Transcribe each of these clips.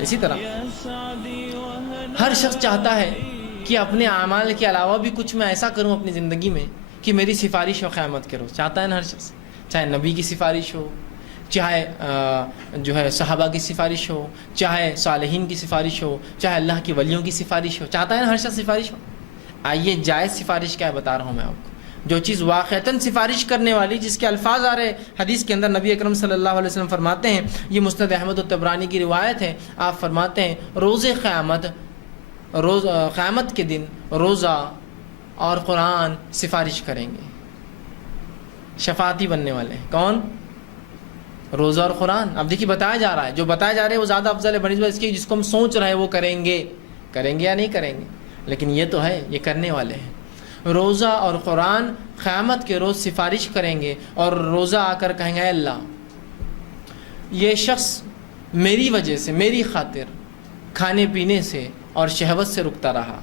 اسی طرح ہر شخص چاہتا ہے کہ اپنے اعمال کے علاوہ بھی کچھ میں ایسا کروں اپنی زندگی میں کہ میری سفارش ہو قیامت کے روز. چاہتا ہے نا ہر شخص, چاہے نبی کی سفارش ہو, چاہے جو ہے صحابہ کی سفارش ہو, چاہے صالحین کی سفارش ہو, چاہے اللہ کی ولیوں کی سفارش ہو. چاہتا ہے نا ہر شخص سفارش ہو. آئیے جائز سفارش کیا ہے بتا رہا ہوں میں آپ کو. جو چیز واقعتاً سفارش کرنے والی, جس کے الفاظ آ رہے حدیث کے اندر, نبی اکرم صلی اللہ علیہ وسلم فرماتے ہیں, یہ مسند احمد الطبرانی کی روایت ہے, آپ فرماتے ہیں روز قیامت کے دن روزہ اور قرآن سفارش کریں گے, شفاعتی بننے والے ہیں. کون؟ روزہ اور قرآن. اب دیکھیے بتایا جا رہا ہے, جو بتایا جا رہا ہے وہ زیادہ افضل ہے بنسبت اس کی جس کو ہم سوچ رہے ہیں وہ کریں گے یا نہیں کریں گے, لیکن یہ تو ہے یہ کرنے والے ہیں. روزہ اور قرآن قیامت کے روز سفارش کریں گے, اور روزہ آ کر کہیں گے اے اللہ یہ شخص میری وجہ سے, میری خاطر کھانے پینے سے اور شہوت سے رکتا رہا.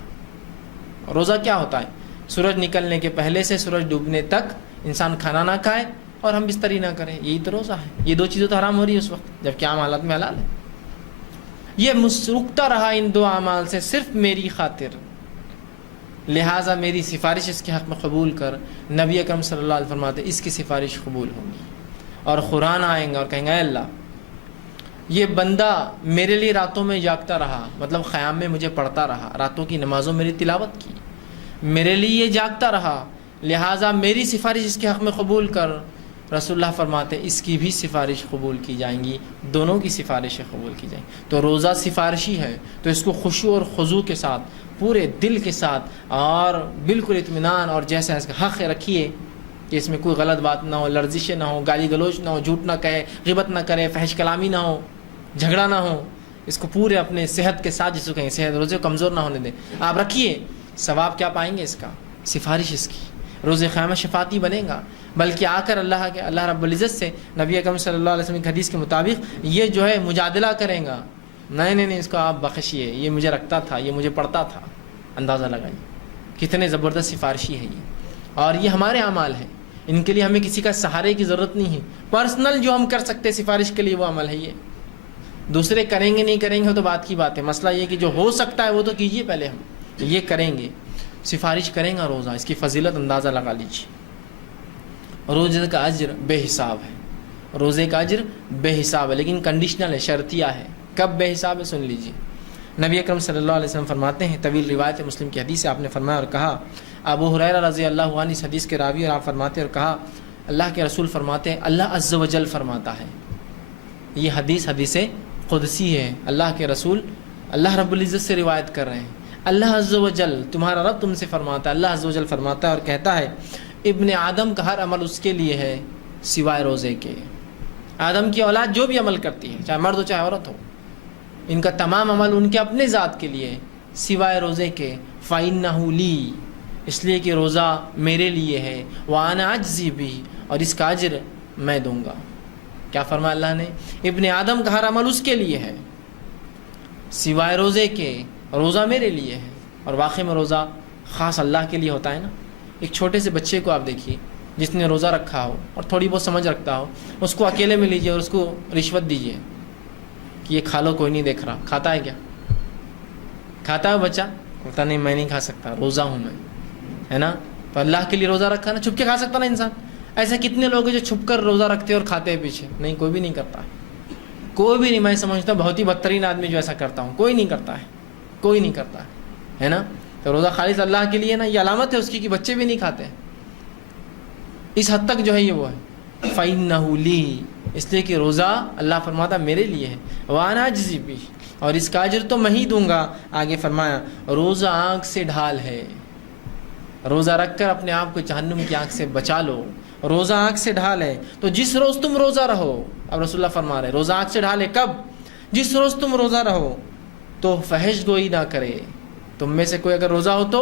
روزہ کیا ہوتا ہے؟ سورج نکلنے کے پہلے سے سورج ڈوبنے تک انسان کھانا نہ کھائے اور ہم بستری نہ کریں, یہی تو روزہ ہے. یہ دو چیزیں تو حرام ہو رہی ہے اس وقت, جبکہ عام حالات میں حلال ہے. یہ رکتا رہا ان دو اعمال سے صرف میری خاطر, لہٰذا میری سفارش اس کے حق میں قبول کر. نبی اکرم صلی اللہ علیہ وسلم فرماتے اس کی سفارش قبول ہوگی. اور قرآن آئیں گا اور کہیں گے اے اللہ یہ بندہ میرے لیے راتوں میں جاگتا رہا, مطلب قیام میں مجھے پڑھتا رہا, راتوں کی نمازوں میری تلاوت کی, میرے لیے یہ جاگتا رہا, لہٰذا میری سفارش اس کے حق میں قبول کر. رسول اللہ فرماتے اس کی بھی سفارش قبول کی جائیں گی, دونوں کی سفارشیں قبول کی جائیں گی. تو روزہ سفارشی ہے, تو اس کو خشوع اور خضوع کے ساتھ, پورے دل کے ساتھ اور بالکل اطمینان اور جیسا اس کا حق رکھیے کہ اس میں کوئی غلط بات نہ ہو, لرزشیں نہ ہو, گالی گلوچ نہ ہو, جھوٹ نہ کہے, غیبت نہ کرے, فحش کلامی نہ ہو, جھگڑا نہ ہو. اس کو پورے اپنے صحت کے ساتھ, جس کو کہیں صحت روزے کو کمزور نہ ہونے دیں, آپ رکھیے. ثواب کیا پائیں گے اس کا؟ سفارش اس کی, روز قیامت شفاعتی بنے گا. بلکہ آ کر اللہ رب العزت سے نبی اکرم صلی اللہ علیہ وسلم کی حدیث کے مطابق یہ جو ہے مجادلہ کریں گا, نہیں اس کو آپ بخشیے, یہ مجھے رکھتا تھا, یہ مجھے پڑھتا تھا. اندازہ لگائیے کتنے زبردست سفارشی ہے یہ. اور یہ ہمارے اعمال ہیں, ان کے لیے ہمیں کسی کا سہارے کی ضرورت نہیں ہے. پرسنل جو ہم کر سکتے سفارش کے لیے وہ عمل ہے یہ. دوسرے کریں گے نہیں کریں گے تو بات کی بات ہے. مسئلہ یہ کہ جو ہو سکتا ہے وہ تو کیجیے پہلے. ہم یہ کریں گے, سفارش کریں گا روزہ, اس کی فضیلت اندازہ لگا لیجیے. روزے کا اجر بے حساب ہے, روزے کا اجر بے حساب ہے, لیکن کنڈیشنل ہے, شرطیہ ہے. کب بے حساب ہے سن لیجیے. نبی اکرم صلی اللہ علیہ وسلم فرماتے ہیں, طویل روایت مسلم کی حدیث ہے, آپ نے فرمایا اور کہا, ابو ہریرہ رضی اللہ عنہ اس حدیث کے راوی, اور آپ فرماتے اور کہا اللہ کے رسول فرماتے ہیں اللہ عز و جل فرماتا ہے. یہ حدیث قدسی ہے, اللہ کے رسول اللہ رب العزت سے روایت کر رہے ہیں. اللہ عز و جل تمہارا رب تم سے فرماتا ہے, اللہ عز و جل فرماتا ہے اور کہتا ہے ابن آدم کا ہر عمل اس کے لیے ہے سوائے روزے کے. آدم کی اولاد جو بھی عمل کرتی ہے, چاہے مرد ہو چاہے عورت ہو, ان کا تمام عمل ان کے اپنے ذات کے لیے سوائے روزے کے. فَإِنَّهُ لِي, اس لیے کہ روزہ میرے لیے ہے. وَأَنَا أَجْزِي بِهِ, اور اس کا اجر میں دوں گا. کیا فرمایا اللہ نے؟ ابن آدم کا ہر عمل اس کے لیے ہے سوائے روزے کے, روزہ میرے لیے ہے. اور واقعی میں روزہ خاص اللہ کے لیے ہوتا ہے نا. ایک چھوٹے سے بچے کو آپ دیکھیے جس نے روزہ رکھا ہو اور تھوڑی بہت سمجھ رکھتا ہو, اس کو اکیلے میں لیجیے اور اس کو رشوت دیجیے کہ یہ کھا لو, کوئی نہیں دیکھ رہا. کھاتا ہے کیا؟ کھاتا ہے بچہ؟ کہتا نہیں میں نہیں کھا سکتا, روزہ ہوں میں, ہے نا. تو اللہ کے لیے روزہ رکھا نا, چھپ کے کھا سکتا نا انسان. ایسے کتنے لوگ ہیں جو چھپ کر روزہ رکھتے اور کھاتے ہیں پیچھے؟ نہیں, کوئی بھی نہیں کرتا ہے, کوئی بھی نہیں. میں سمجھتا ہوں بہت ہی بدترین آدمی جو ایسا کرتا ہوں, کوئی نہیں کرتا ہے, کوئی نہیں کرتا ہے نا. تو روزہ خالص اللہ کے لیے نا, یہ علامت ہے اس کی کہ بچے بھی نہیں کھاتے. اس حد تک جو ہے یہ وہ ہے. فَإِنَّهُ لِي, اس لیے کہ روزہ اللہ فرماتا میرے لیے ہے. وَأَنَا أَجْزِي بِهِ, اور اس کا اجر تو میں ہی دوں گا. آگے فرمایا روزہ آنکھ سے ڈھال ہے, روزہ رکھ کر اپنے آپ کو جہنم کی آنکھ سے بچا لو. روزہ آنکھ سے ڈھال ہے, تو جس روز تم روزہ رہو, اب رسول اللہ فرما رہے روزہ آنکھ سے ڈھال ہے کب؟ جس روز تم روزہ رہو تو فحش گوئی نہ کرے. تم میں سے کوئی اگر روزہ ہو تو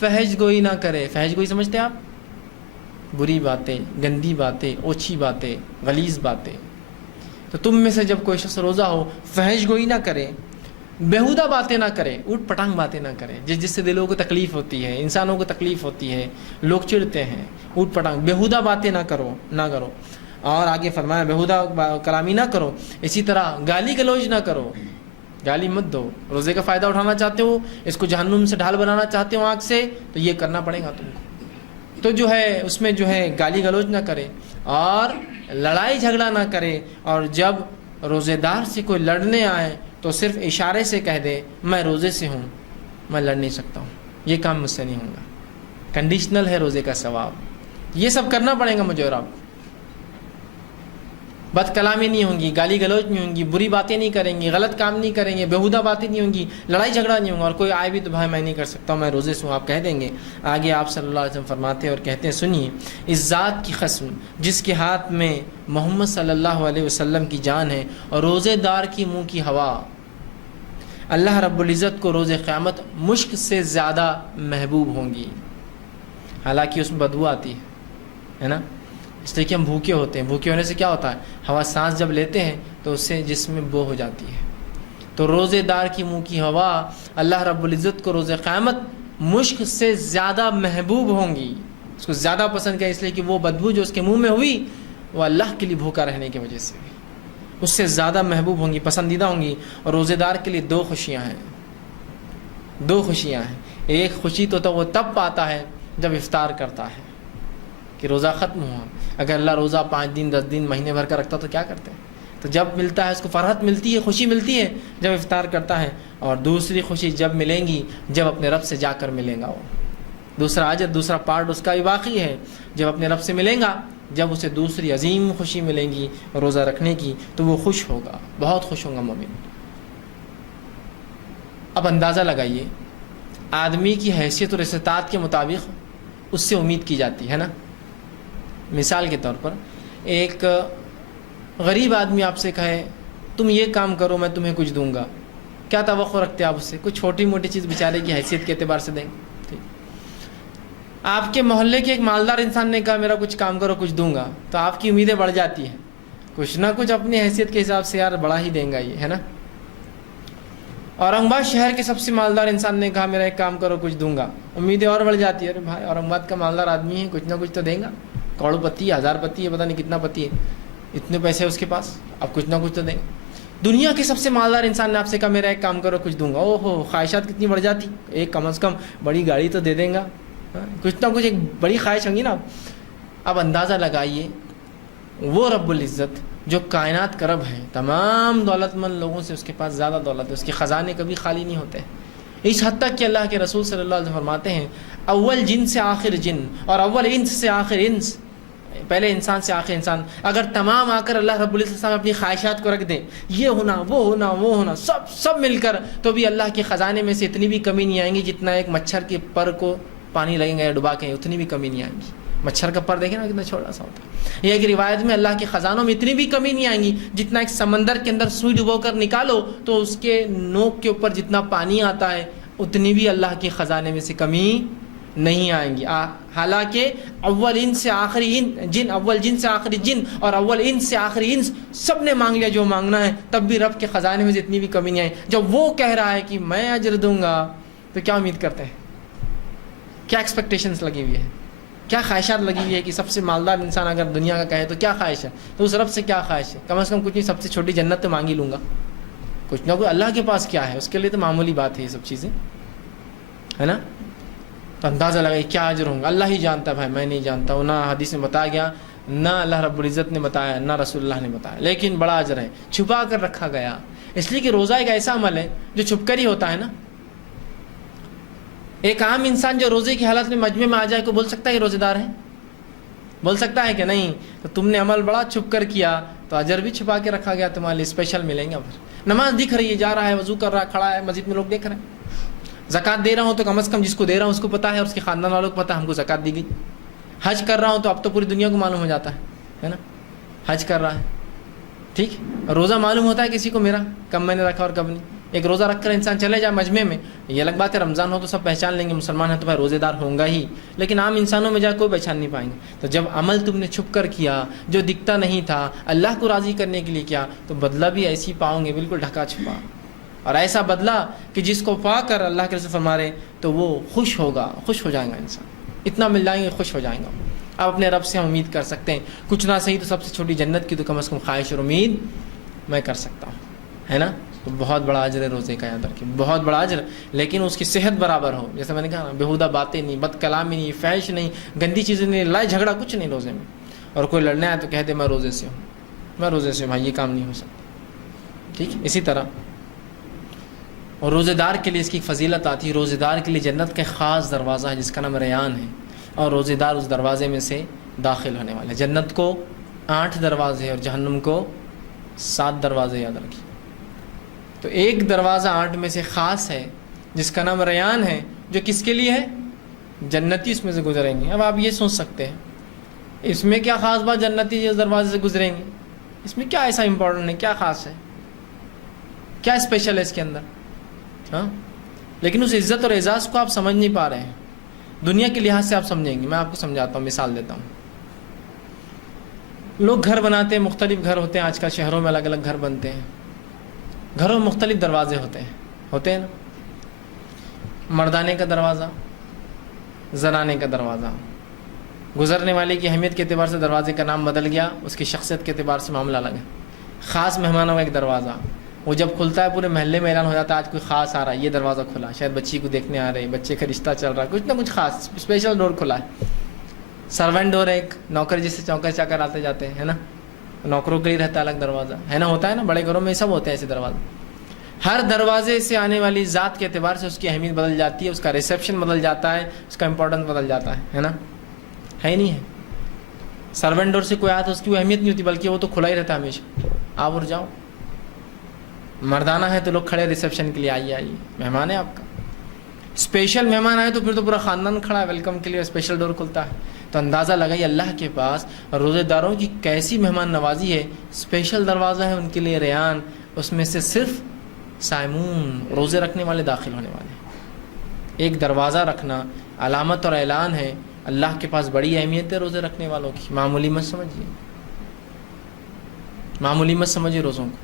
فحش گوئی نہ کرے. فحش گوئی سمجھتے ہیں آپ؟ بری باتیں, گندی باتیں, اوچھی باتیں, غلیظ باتیں. تو تم میں سے جب کوئی شخص روزہ ہو فحش گوئی نہ کرے, بیہودہ باتیں نہ کرے, اوٹ پٹانگ باتیں نہ کرے, جس سے دلوں کو تکلیف ہوتی ہے, انسانوں کو تکلیف ہوتی ہے, لوگ چڑھتے ہیں. اوٹ پٹانگ بیہودہ باتیں نہ کرو. اور آگے فرمایا بیہودہ کلامی نہ کرو. اسی طرح گالی گلوچ نہ کرو, گالی مت دو. روزے کا فائدہ اٹھانا چاہتے ہو, اس کو جہنم سے ڈھال بنانا چاہتے ہو آنکھ سے, تو یہ کرنا پڑے گا تم کو. تو جو ہے اس میں جو ہے گالی گلوچ نہ کرے اور لڑائی جھگڑا نہ کرے, اور جب روزے دار سے کوئی لڑنے آئے تو صرف اشارے سے کہہ دے میں روزے سے ہوں, میں لڑ نہیں سکتا ہوں, یہ کام مجھ سے نہیں ہوگا. کنڈیشنل ہے روزے کا ثواب. یہ سب کرنا پڑے گا مجھے اور آپ کو. بد کلامی نہیں ہوں گی, گالی گلوچ نہیں ہوں گی, بری باتیں نہیں کریں گے, غلط کام نہیں کریں گے, بیہودہ باتیں نہیں ہوں گی, لڑائی جھگڑا نہیں ہوگا. اور کوئی آئے بھی تو بھائی میں نہیں کر سکتا ہوں, میں روزے سے ہوں, آپ کہہ دیں گے. آگے آپ صلی اللہ علیہ وسلم فرماتے ہیں اور کہتے ہیں, سنیے, اس ذات کی قسم جس کے ہاتھ میں محمد صلی اللہ علیہ وسلم کی جان ہے اور روزے دار کی منہ کی ہوا, اللہ رب العزت کو روز قیامت مشک سے زیادہ محبوب ہوں گی. حالانکہ اس میں بدبو آتی ہے نا, اس لیے کہ ہم بھوکے ہوتے ہیں. بھوکے ہونے سے کیا ہوتا ہے, ہوا سانس جب لیتے ہیں تو اس سے جسم میں بو ہو جاتی ہے. تو روزے دار کی منہ کی ہوا اللہ رب العزت کو روز قیامت مشک سے زیادہ محبوب ہوں گی. اس کو زیادہ پسند کیا, اس لیے کہ وہ بدبو جو اس کے منہ میں ہوئی وہ اللہ کے لیے بھوکا رہنے کی وجہ سے اس سے زیادہ محبوب ہوں گی, پسندیدہ ہوں گی. اور روزے دار کے لیے دو خوشیاں ہیں. ایک خوشی تو وہ تب پاتا ہے جب افطار کرتا ہے کہ روزہ ختم ہوا. اگر اللہ روزہ 5 دن 10 دن مہینے بھر کا رکھتا تو کیا کرتے ہیں. تو جب ملتا ہے اس کو فرحت ملتی ہے, خوشی ملتی ہے جب افطار کرتا ہے. اور دوسری خوشی جب ملیں گی جب اپنے رب سے جا کر ملے گا. وہ دوسرا اجر, دوسرا پارٹ اس کا بھی باقی ہے. جب اپنے رب سے ملیں گا, جب اسے دوسری عظیم خوشی ملیں گی روزہ رکھنے کی, تو وہ خوش ہوگا, بہت خوش ہوگا مومن. اب اندازہ لگائیے, آدمی کی حیثیت اور استطاعت کے مطابق اس سے امید کی جاتی ہے نا. مثال کے طور پر ایک غریب آدمی آپ سے کہے تم یہ کام کرو میں تمہیں کچھ دوں گا, کیا توقع رکھتے ہیں آپ اس سے؟ کچھ چھوٹی موٹی چیز بیچارے کی حیثیت کے اعتبار سے دیں گے. آپ کے محلے کے ایک مالدار انسان نے کہا میرا کچھ کام کرو کچھ دوں گا, تو آپ کی امیدیں بڑھ جاتی ہیں. کچھ نہ کچھ اپنی حیثیت کے حساب سے یار بڑا ہی دیں گا یہ, ہے نا. اورنگ آباد شہر کے سب سے مالدار انسان نے کہا میرا ایک کام کرو کچھ دوں گا, امیدیں اور بڑھ جاتی ہے. ارے بھائی اورنگ آباد کا مالدار آدمی ہے, کچھ نہ کچھ تو دیں گا. کروڑ پتی ہے, 1000 پتی ہے, پتہ نہیں کتنا پتی ہے, اتنے پیسے اس کے پاس, اب کچھ نہ کچھ تو دیں. دنیا کے سب سے مالدار انسان نے آپ سے کہا میرا ایک کام کرو کچھ دوں گا. او ہو, خواہشات کتنی بڑھ جاتی. ایک کم از کم بڑی گاڑی تو دے دیں گا, کچھ نہ کچھ ایک بڑی خواہش ہوگی نا. اب اندازہ لگائیے, وہ رب العزت جو کائنات کا رب ہے, تمام دولت مند لوگوں سے اس کے پاس زیادہ دولت ہے, اس کے خزانے کبھی خالی نہیں ہوتے. اس حد تک کہ اللہ کے رسول صلی اللہ علیہ وسلم فرماتے ہیں اول جن سے آخر جن اور اول انس سے آخر انس, پہلے انسان سے آخر انسان, اگر تمام آ کر اللہ رب العزت اپنی خواہشات کو رکھ دیں, یہ ہونا وہ ہونا وہ ہونا سب مل کر, تو بھی اللہ کے خزانے میں سے اتنی بھی کمی نہیں آئیں گی جتنا ایک مچھر کے پر کو پانی لگیں گے یا ڈبا کے, اتنی بھی کمی نہیں آئیں گی. مچھر کا پر دیکھیں نا کتنا چھوٹا سا ہوتا ہے. یہ ایک روایت میں اللہ کے خزانوں میں اتنی بھی کمی نہیں آئیں گی جتنا ایک سمندر کے اندر سوئی ڈبو کر نکالو تو اس کے نوک کے اوپر جتنا پانی آتا ہے اتنی بھی اللہ کے خزانے میں سے کمی نہیں آئیں گی. حالانکہ اول ان سے آخری جن, اول جن سے آخری جن اور اول ان سے آخری انس سب نے مانگ لیا جو مانگنا ہے, تب بھی رب کے خزانے میں سے اتنی بھی کمی نہیں آئی. جب وہ کہہ رہا ہے کہ میں اجر دوں گا, تو کیا امید کرتے ہیں, کیا ایکسپیکٹیشنز لگی ہوئی ہے, کیا خواہشات لگی ہوئی ہے کہ سب سے مالدار انسان اگر دنیا کا کہے تو کیا خواہش ہے, تو اس رب سے کیا خواہش ہے, کم از کم کچھ نہیں, سب سے چھوٹی جنت تو مانگ ہی لوں گا. کچھ نہ کوئی اللہ کے پاس کیا ہے, اس کے لیے تو معمولی بات ہے یہ سب چیزیں, ہے نا. تو اندازہ لگائے کیا اجر ہوں گا, اللہ ہی جانتا ہے بھائی, میں نہیں جانتا ہوں, نہ حدیث میں بتایا گیا, نہ اللہ رب العزت نے بتایا, نہ رسول اللہ نے بتایا, لیکن بڑا اجر ہے, چھپا کر رکھا گیا. اس لیے کہ روزہ ایک ایسا عمل ہے جو چھپ کر ہی ہوتا ہے نا. ایک عام انسان جو روزے کی حالت میں مجمع میں آ جائے کو بول سکتا ہے کہ روزے دار ہے, بول سکتا ہے کہ نہیں؟ تو تم نے عمل بڑا چھپ کر کیا تو اجر بھی چھپا کے رکھا گیا, تمہارے لیے اسپیشل ملیں گے. نماز دکھ رہی ہے, جا رہا ہے, وضو کر رہا ہے, کھڑا ہے, مسجد میں لوگ دیکھ رہے ہیں. زکوٰۃ دے رہا ہوں تو کم از کم جس کو دے رہا ہوں اس کو پتہ ہے اور اس کے خاندان والوں کو پتہ ہے ہم کو زکوٰۃ دی گئی. حج کر رہا ہوں تو اب تو پوری دنیا کو معلوم ہو جاتا ہے نا, حج کر رہا ہے. ٹھیک, روزہ معلوم ہوتا ہے کسی کو میرا کب میں نے رکھا اور کب نہیں. ایک روزہ رکھ کر انسان چلے جائے مجمع میں, یہ الگ بات ہے, رمضان ہو تو سب پہچان لیں گے مسلمان ہے تو بھائی روزے دار ہوں گا ہی, لیکن عام انسانوں میں جا کوئی پہچان نہیں پائیں گے. تو جب عمل تم نے چھپ کر کیا جو دکھتا نہیں تھا, اللہ کو راضی کرنے کے لیے کیا, تو بدلہ بھی ایسی پاؤں گے, بالکل ڈھکا چھپا, اور ایسا بدلہ کہ جس کو پا کر اللہ کے رسول فرما رہے تو وہ خوش ہوگا, خوش ہو جائے گا انسان, اتنا مل جائیں گے خوش ہو جائیں گا. اب اپنے رب سے ہم امید کر سکتے ہیں, کچھ نہ صحیح تو سب سے چھوٹی جنت کی تو کم از کم خواہش اور امید میں کر سکتا ہوں, ہے نا. تو بہت بڑا اجر ہے روزے کا، یاد رکھیں بہت بڑا اجر، لیکن اس کی صحت برابر ہو. جیسے میں نے کہا نا، بیہودہ باتیں نہیں، بد کلامی نہیں، فحش نہیں، گندی چیزیں نہیں، لڑائی جھگڑا کچھ نہیں روزے میں. اور کوئی لڑنے آئے تو کہہ دے میں روزے سے ہوں، میں روزے سے ہوں، بھائی یہ کام نہیں ہو سکتا. ٹھیک ہے. اسی طرح اور روزے دار کے لیے اس کی ایک فضیلت آتی ہے. روزے دار کے لیے جنت کا ایک خاص دروازہ ہے جس کا نام ریان ہے، اور روزے دار اس دروازے میں سے داخل ہونے والے. جنت کو 8 دروازے اور جہنم کو 7 دروازے، یاد رکھیے. تو ایک دروازہ 8 میں سے خاص ہے جس کا نام ریان ہے، جو کس کے لیے ہے؟ جنتی اس میں سے گزریں گے. اب آپ یہ سوچ سکتے ہیں اس میں کیا خاص بات، جنتی اس دروازے سے گزریں گے، اس میں کیا ایسا امپورٹنٹ ہے، کیا خاص ہے، کیا اسپیشل ہے اس کے اندر؟ ہاں، لیکن اس عزت اور اعزاز کو آپ سمجھ نہیں پا رہے ہیں. دنیا کے لحاظ سے آپ سمجھیں گے. میں آپ کو سمجھاتا ہوں، مثال دیتا ہوں. لوگ گھر بناتے ہیں، مختلف گھر ہوتے ہیں. آج کل شہروں میں الگ الگ گھر بنتے ہیں. گھروں میں مختلف دروازے ہوتے ہیں نا. مردانے کا دروازہ، زنانے کا دروازہ. گزرنے والے کی اہمیت کے اعتبار سے دروازے کا نام بدل گیا، اس کی شخصیت کے اعتبار سے معاملہ الگ ہے. خاص مہمانوں کا ایک دروازہ، وہ جب کھلتا ہے پورے محلے میں اعلان ہو جاتا ہے آج کوئی خاص آ رہا ہے، یہ دروازہ کھلا، شاید بچی کو دیکھنے آ رہے ہیں، بچے کا رشتہ چل رہا ہے، کچھ نہ کچھ خاص اسپیشل ڈور کھلا ہے. سرونٹ ڈور ہے ایک، نوکر جس سے چوکر چاکر آتے جاتے ہیں، ہے نا، نوکروں کے لیے رہتا ہے الگ دروازہ، ہے نا، ہوتا ہے نا، بڑے گھروں میں سب ہوتے ہیں ایسے دروازے. ہر دروازے سے آنے والی ذات کے اعتبار سے اس کی اہمیت بدل جاتی ہے، اس کا ریسیپشن بدل جاتا ہے، اس کا امپورٹنس بدل جاتا ہے نا. ہے ہی نہیں ہے. سرونٹ ڈور سے کوئی آیا تو اس کی وہ اہمیت نہیں ہوتی، بلکہ وہ تو کھلا ہی رہتا ہے ہمیشہ، آپ اور جاؤ. مردانہ ہے تو لوگ کھڑے ریسیپشن کے لیے، آئیے آئیے، مہمان ہے آپ کا. اسپیشل مہمان آئے تو پھر تو پورا خاندان کھڑا ہے ویلکم کے لیے، اسپیشل ڈور کھلتا ہے. تو اندازہ لگائیے اللہ کے پاس روزے داروں کی کیسی مہمان نوازی ہے. اسپیشل دروازہ ہے ان کے لیے ریان، اس میں سے صرف صائمون، روزے رکھنے والے داخل ہونے والے. ایک دروازہ رکھنا علامت اور اعلان ہے. اللہ کے پاس بڑی اہمیت ہے روزے رکھنے والوں کی. معمولی مت سمجھیے، معمولی مت سمجھیے روزوں کو.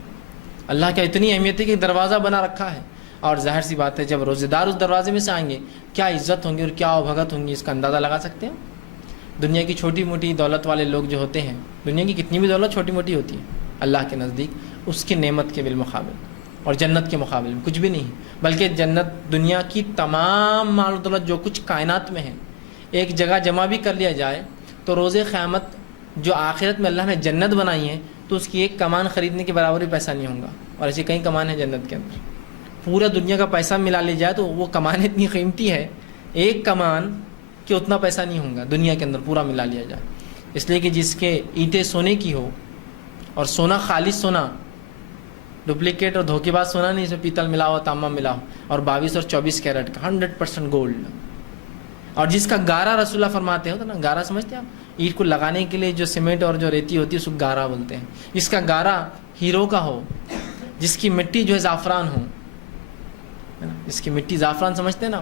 اللہ کا اتنی اہمیت ہے کہ دروازہ بنا رکھا ہے. اور ظاہر سی بات ہے جب روزے دار اس دروازے میں سے آئیں گے کیا عزت ہوں گی اور کیا بھگت ہوں گی، اس کا اندازہ لگا سکتے ہیں. دنیا کی چھوٹی موٹی دولت والے لوگ جو ہوتے ہیں، دنیا کی کتنی بھی دولت چھوٹی موٹی ہوتی ہے، اللہ کے نزدیک اس کی نعمت کے بالمقابل اور جنت کے مقابل میں کچھ بھی نہیں. بلکہ جنت دنیا کی تمام مال و دولت جو کچھ کائنات میں ہے ایک جگہ جمع بھی کر لیا جائے تو روز قیامت جو آخرت میں اللہ نے جنت بنائی ہے تو اس کی ایک کمان خریدنے کے برابر بھی پیسہ نہیں ہوگا. اور ایسی کئی کمان ہیں جنت کے اندر، پورا دنیا کا پیسہ ملا لیا جائے تو وہ کمان اتنی قیمتی ہے، ایک کمان کہ اتنا پیسہ نہیں ہوگا دنیا کے اندر پورا ملا لیا جائے. اس لیے کہ جس کے اینٹیں سونے کی ہو، اور سونا خالص سونا، ڈپلیکیٹ اور دھوکے باز سونا نہیں، اس میں پیتل ملا ہو، تانبا ملا ہو، اور 22 اور 24 کیرٹ کا 100% گولڈ. اور جس کا گارا رسول اللہ فرماتے ہو نا، گارا سمجھتے ہیں آپ، اینٹ کو لگانے کے لیے جو سیمنٹ اور جو ریتی ہوتی ہے اس کو گارا بولتے ہیں. جس کا گارا ہیرو کا ہو، جس کی مٹی جو ہے زعفران ہو، جس کی مٹی زعفران سمجھتے ہیں نا،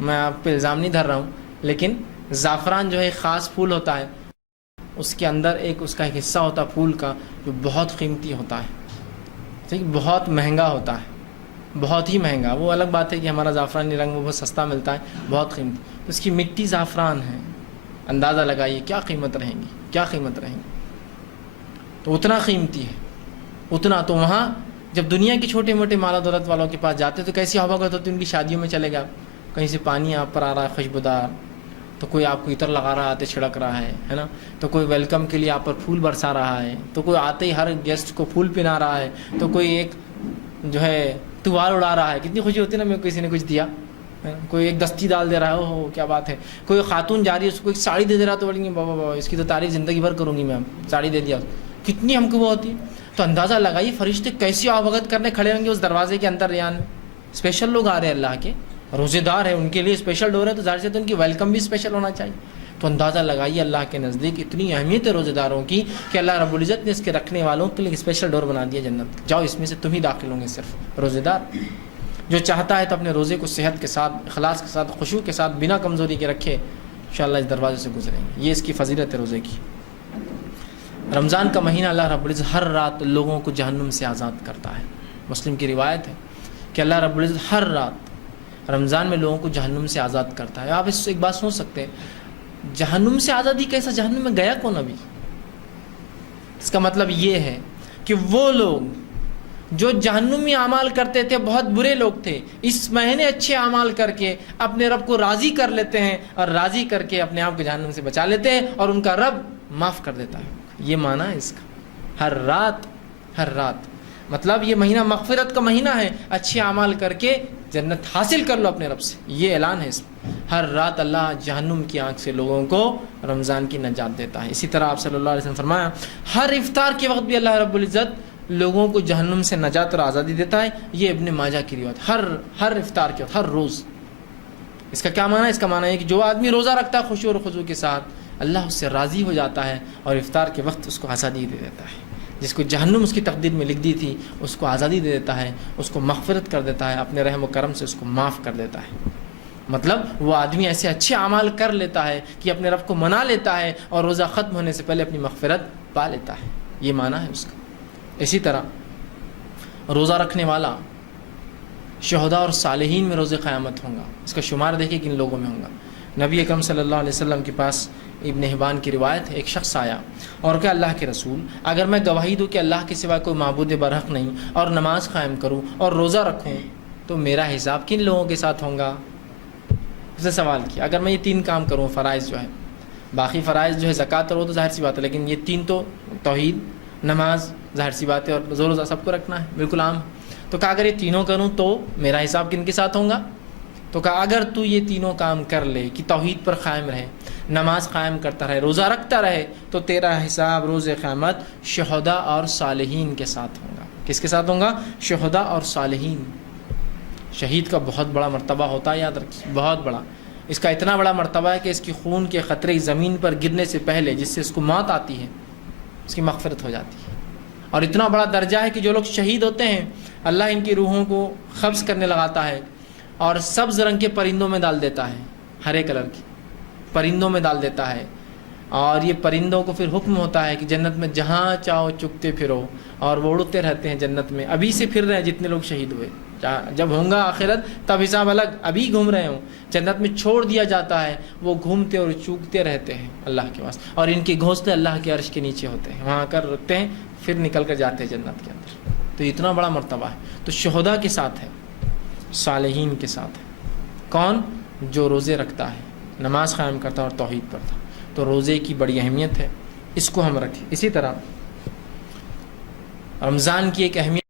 میں آپ پہ الزام نہیں دھر رہا ہوں، لیکن زعفران جو ہے ایک خاص پھول ہوتا ہے، اس کے اندر ایک اس کا ایک حصہ ہوتا ہے پھول کا جو بہت قیمتی ہوتا ہے، ٹھیک، بہت مہنگا ہوتا ہے، بہت ہی مہنگا. وہ الگ بات ہے کہ ہمارا زعفرانی رنگ وہ بہت سستا ملتا ہے، بہت قیمتی. اس کی مٹی زعفران ہے، اندازہ لگائیے کیا قیمت رہیں گی، کیا قیمت رہیں گی. تو اتنا قیمتی ہے، اتنا. تو وہاں جب دنیا کے چھوٹے موٹے مالا دولت والوں کے پاس جاتے تو کیسی حوالت ہوتی ہے ان کی شادیوں میں. چلے گا کہیں سے پانی آپ پر آ رہا ہے خوشبودار، تو کوئی آپ کو عطر لگا رہا ہے، آتے چھڑک رہا ہے نا، تو کوئی ویلکم کے لیے آپ پر پھول برسا رہا ہے، تو کوئی آتے ہی ہر گیسٹ کو پھول پہنا رہا ہے، تو کوئی ایک جو ہے توال اڑا رہا ہے. کتنی خوشی ہوتی ہے نا، میں کسی نے کچھ دیا، کوئی ایک دستی ڈال دے رہا ہے، اوہ کیا بات ہے. کوئی خاتون جا رہی ہے اس کو ایک ساڑی دے رہا تو بولیں گے بابا بابا اس کی تو تعریف زندگی بھر کروں گی میں، ساڑی دے دیا. کتنی ہم کو وہ ہوتی ہے. تو اندازہ لگائیے فرشتے کیسی آبھگت کرنے کھڑے ہوں گے اس دروازے کے اندر ریان میں. اسپیشل لوگ آ رہے ہیں اللہ کے، روزے دار ہیں، ان کے لیے اسپیشل ڈور ہے، تو ظاہر سے تو ان کی ویلکم بھی اسپیشل ہونا چاہیے. تو اندازہ لگائیے اللہ کے نزدیک اتنی اہمیت ہے روزے داروں کی کہ اللہ رب العزت نے اس کے رکھنے والوں کے لیے اسپیشل ڈور بنا دیا جنت. جاؤ اس میں سے تم ہی داخل ہوں گے، صرف روزے دار. جو چاہتا ہے تو اپنے روزے کو صحت کے ساتھ، اخلاص کے ساتھ، خشوع کے ساتھ، بنا کمزوری کے رکھے، انشاءاللہ اس دروازے سے گزریں گے. یہ اس کی فضیلت ہے روزے کی. رمضان کا مہینہ اللہ رب العزت ہر رات لوگوں کو جہنم سے آزاد کرتا ہے. مسلم کی روایت ہے کہ اللہ رب العزت ہر رات رمضان میں لوگوں کو جہنم سے آزاد کرتا ہے. آپ اس ایک بات سوچ سکتے ہیں، جہنم سے آزادی کیسا؟ جہنم میں گیا کون ابھی؟ اس کا مطلب یہ ہے کہ وہ لوگ جو جہنمی اعمال کرتے تھے بہت برے لوگ تھے، اس مہینے اچھے اعمال کر کے اپنے رب کو راضی کر لیتے ہیں اور راضی کر کے اپنے آپ کو جہنم سے بچا لیتے ہیں اور ان کا رب معاف کر دیتا ہے. یہ معنی ہے اس کا. ہر رات مطلب یہ مہینہ مغفرت کا مہینہ ہے. اچھے اعمال کر کے جنت حاصل کر لو اپنے رب سے، یہ اعلان ہے اس میں. ہر رات اللہ جہنم کی آنکھ سے لوگوں کو رمضان کی نجات دیتا ہے. اسی طرح آپ صلی اللہ علیہ وسلم فرمایا ہر افطار کے وقت بھی اللہ رب العزت لوگوں کو جہنم سے نجات اور آزادی دیتا ہے. یہ ابن ماجہ کی روایت. ہر افطار کے وقت، ہر روز. اس کا کیا معنی ہے؟ اس کا معنی ہے کہ جو آدمی روزہ رکھتا ہے خشوع اور خضوع کے ساتھ، اللہ اس سے راضی ہو جاتا ہے اور افطار کے وقت اس کو آزادی دے دیتا ہے. جس کو جہنم اس کی تقدیر میں لکھ دی تھی اس کو آزادی دے دیتا ہے، اس کو مغفرت کر دیتا ہے، اپنے رحم و کرم سے اس کو معاف کر دیتا ہے. مطلب وہ آدمی ایسے اچھے اعمال کر لیتا ہے کہ اپنے رب کو منا لیتا ہے اور روزہ ختم ہونے سے پہلے اپنی مغفرت پا لیتا ہے. یہ معنی ہے اس کا. اسی طرح روزہ رکھنے والا شہداء اور صالحین میں روز قیامت ہوں گا. اس کا شمار دیکھیں کن لوگوں میں ہوں گا. نبی اکرم صلی اللہ علیہ وسلم کے پاس ابن حبان کی روایت ہے، ایک شخص آیا اور کہا اللہ کے رسول، اگر میں گواہی دوں کہ اللہ کے سوا کوئی معبود برحق نہیں اور نماز قائم کروں اور روزہ رکھوں تو میرا حساب کن لوگوں کے ساتھ ہوگا؟ اس نے سوال کیا اگر میں یہ 3 کام کروں، فرائض جو ہے، باقی فرائض جو ہے زکوٰۃ اور وہ تو ظاہر سی بات ہے، لیکن یہ 3 تو توحید، نماز ظاہر سی بات ہے اور روزہ سب کو رکھنا ہے، بالکل عام. تو کہا اگر یہ تینوں کروں تو میرا حساب کن کے ساتھ ہوگا؟ تو کہا اگر تو یہ تینوں کام کر لے کہ توحید پر قائم رہے، نماز قائم کرتا رہے، روزہ رکھتا رہے، تو تیرا حساب روز قیامت شہداء اور صالحین کے ساتھ ہوگا. کس کے ساتھ ہوگا؟ شہداء اور صالحین. شہید کا بہت بڑا مرتبہ ہوتا ہے، یاد رکھیے، بہت بڑا. اس کا اتنا بڑا مرتبہ ہے کہ اس کی خون کے قطرے زمین پر گرنے سے پہلے، جس سے اس کو موت آتی ہے، اس کی مغفرت ہو جاتی ہے. اور اتنا بڑا درجہ ہے کہ جو لوگ شہید ہوتے ہیں اللہ ان کی روحوں کو قبض کرنے لگاتا ہے اور سبز رنگ کے پرندوں میں ڈال دیتا ہے، ہرے کلر کی پرندوں میں ڈال دیتا ہے. اور یہ پرندوں کو پھر حکم ہوتا ہے کہ جنت میں جہاں چاہو چگتے پھرو، اور وہ اڑتے رہتے ہیں جنت میں. ابھی سے پھر رہے ہیں جتنے لوگ شہید ہوئے، جب ہوں گا آخرت تب حساب الگ، ابھی گھوم رہے ہوں. جنت میں چھوڑ دیا جاتا ہے، وہ گھومتے اور چوگتے رہتے ہیں اللہ کے واسطے، اور ان کے گھونسلے اللہ کے عرش کے نیچے ہوتے ہیں، وہاں کر رکھتے ہیں، پھر نکل کر جاتے ہیں جنت کے اندر. تو اتنا بڑا مرتبہ ہے. تو شہداء کے ساتھ ہے، صالحین کے ساتھ ہے. کون؟ جو روزے رکھتا ہے، نماز قائم کرتا ہے اور توحید پڑھتا. تو روزے کی بڑی اہمیت ہے، اس کو ہم رکھیں. اسی طرح رمضان کی ایک اہمیت